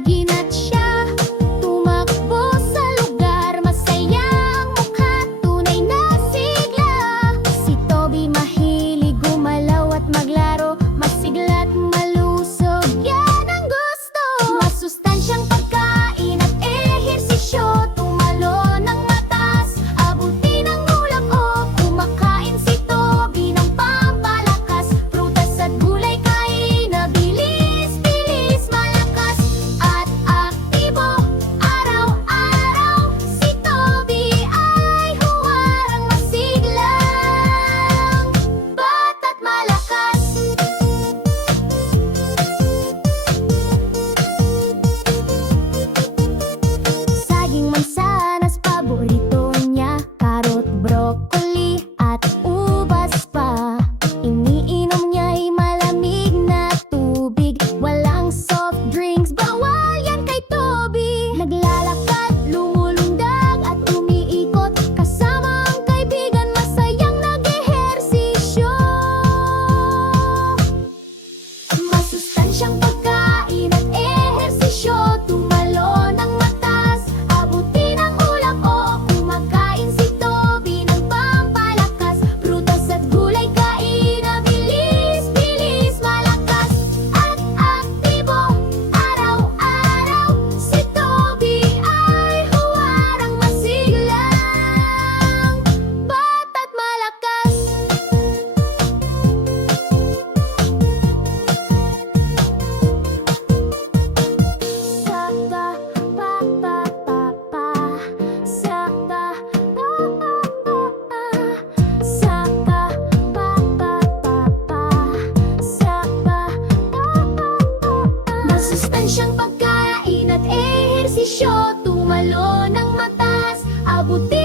ginat siya sustansyang pagkain at ehersisyo Tumalo ng matas, abutin